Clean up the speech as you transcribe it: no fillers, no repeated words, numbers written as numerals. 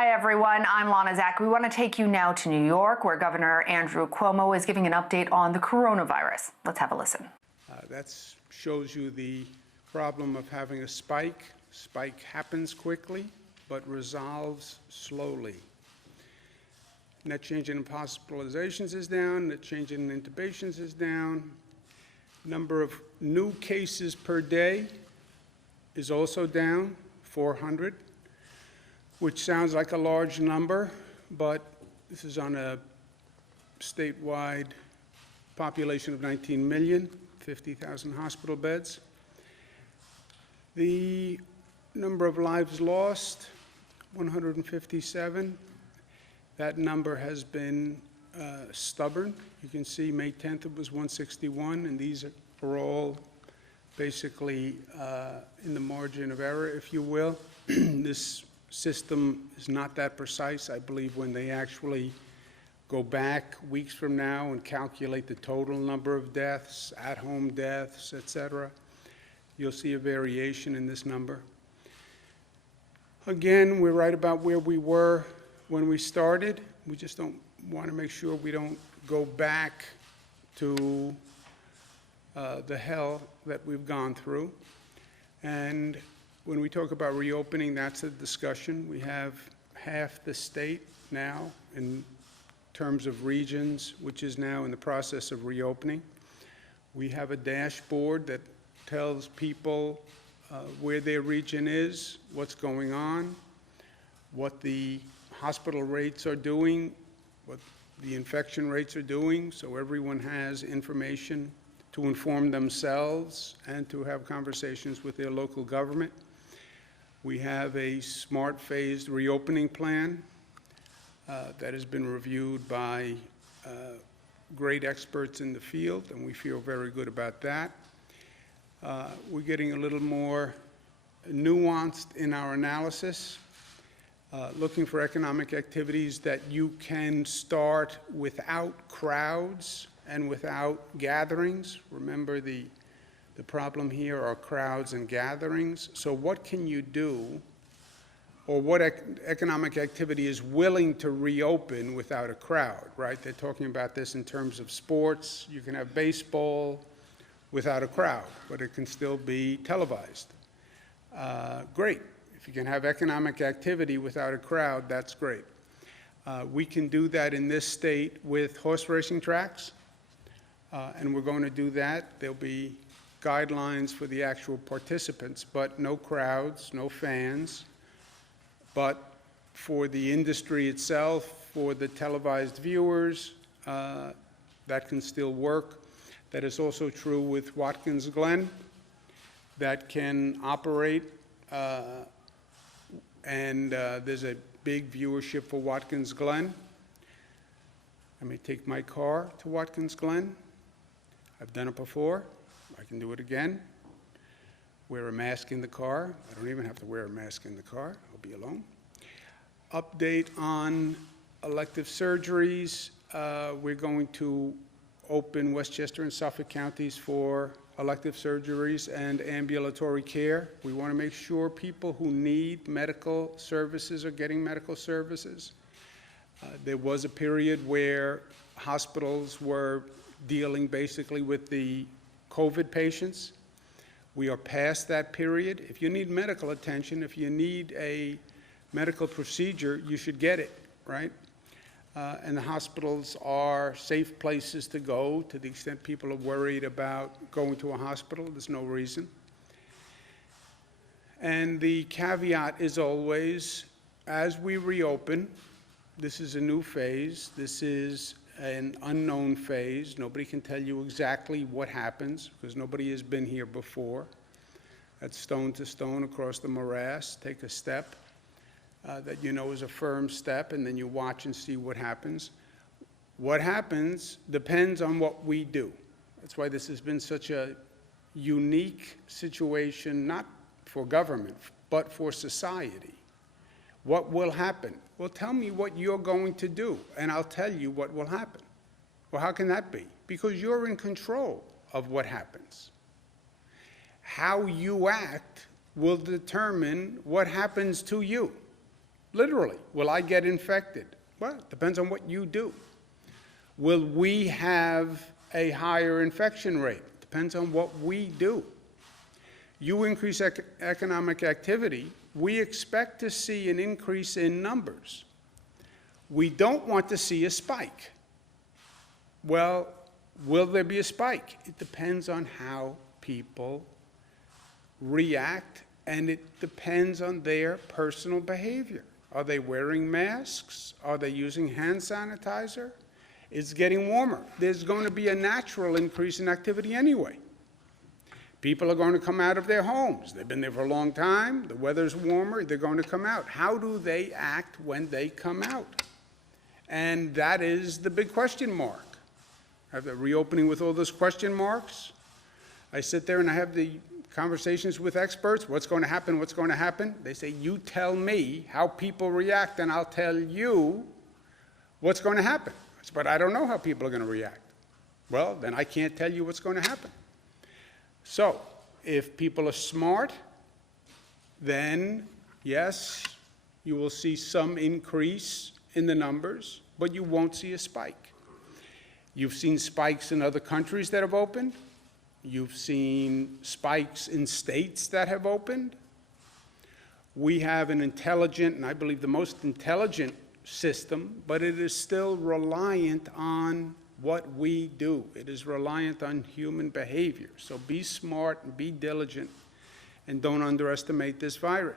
Hi, everyone. I'm Lana Zach. We want to take you now to New York, where Governor Andrew Cuomo is giving an update on the coronavirus. Let's have a listen. That shows you the problem of having a spike. Spike happens quickly, but resolves slowly. Net change in hospitalizations is down. Net change in intubations is down. Number of new cases per day is also down, 400. Which sounds like a large number, but this is on a statewide population of 19 million, 50,000 hospital beds. The number of lives lost, 157. That number has been stubborn. You can see May 10th it was 161, and these are all basically in the margin of error, if you will. This system is not that precise. I believe when they actually go back weeks from now and calculate the total number of deaths, at-home deaths, et cetera, you'll see a variation in this number. Again, we're right about where we were when we started. We just don't want to make sure we don't go back to the hell that we've gone through. And when we talk about reopening, that's a discussion. We have half the state now in terms of regions, which is now in the process of reopening. We have a dashboard that tells people where their region is, what's going on, what the hospital rates are doing, what the infection rates are doing, so everyone has information to inform themselves and to have conversations with their local government. We have a smart phased reopening plan that has been reviewed by great experts in the field, and we feel very good about that. We're getting a little more nuanced in our analysis, looking for economic activities that you can start without crowds and without gatherings. Remember, the problem here are crowds and gatherings. So what can you do, or what economic activity is willing to reopen without a crowd, right? They're talking about this in terms of sports. You can have baseball without a crowd, but it can still be televised. Great. If you can have economic activity without a crowd, that's great. We can do that in this state with horse racing tracks, and we're going to do that. There'll be guidelines for the actual participants, but no crowds, no fans. But for the industry itself, for the televised viewers, that can still work. That is also true with Watkins Glen. That can operate, and there's a big viewership for Watkins Glen. I may take my car to Watkins Glen. I've done it before. I can do it again. Wear a mask in the car. I don't even have to wear a mask in the car. I'll be alone. Update on elective surgeries. We're going to open Westchester and Suffolk counties for elective surgeries and ambulatory care. We want to make sure people who need medical services are getting medical services. There was a period where hospitals were dealing basically with the COVID patients. We are past that period. If you need medical attention, if you need a medical procedure, you should get it, right? And the hospitals are safe places to go. To the extent people are worried about going to a hospital, there's no reason. And the caveat is always, as we reopen, this is a new phase. This is an unknown phase. Nobody can tell you exactly what happens because nobody has been here before. That's stone to stone across the morass. Take a step that you know is a firm step, and then you watch and see what happens. What happens depends on what we do. That's why this has been such a unique situation, not for government, but for society. What will happen? Well, tell me what you're going to do, and I'll tell you what will happen. Well, how can that be? Because you're in control of what happens. How you act will determine what happens to you. literally. Will I get infected? Well, it depends on what you do. Will we have a higher infection rate? Depends on what we do. You increase economic activity, we expect to see an increase in numbers. We don't want to see a spike. Well, will there be a spike? It depends on how people react, and it depends on their personal behavior. Are they wearing masks? Are they using hand sanitizer? It's getting warmer. There's going to be a natural increase in activity anyway. People are going to come out of their homes. They've been there for a long time. The weather's warmer. They're going to come out. How do they act when they come out? And that is the big question mark. I have the reopening with all those question marks. I sit there and I have the conversations with experts. What's going to happen? What's going to happen? They say, you tell me how people react, and I'll tell you what's going to happen. I said, but I don't know how people are going to react. Well, then I can't tell you what's going to happen. So, if people are smart, then yes, you will see some increase in the numbers, but you won't see a spike. You've seen spikes in other countries that have opened. You've seen spikes in states that have opened. We have an intelligent, and I believe the most intelligent system, but it is still reliant on what we do. It is reliant on human behavior. So be smart and be diligent, and don't underestimate this virus.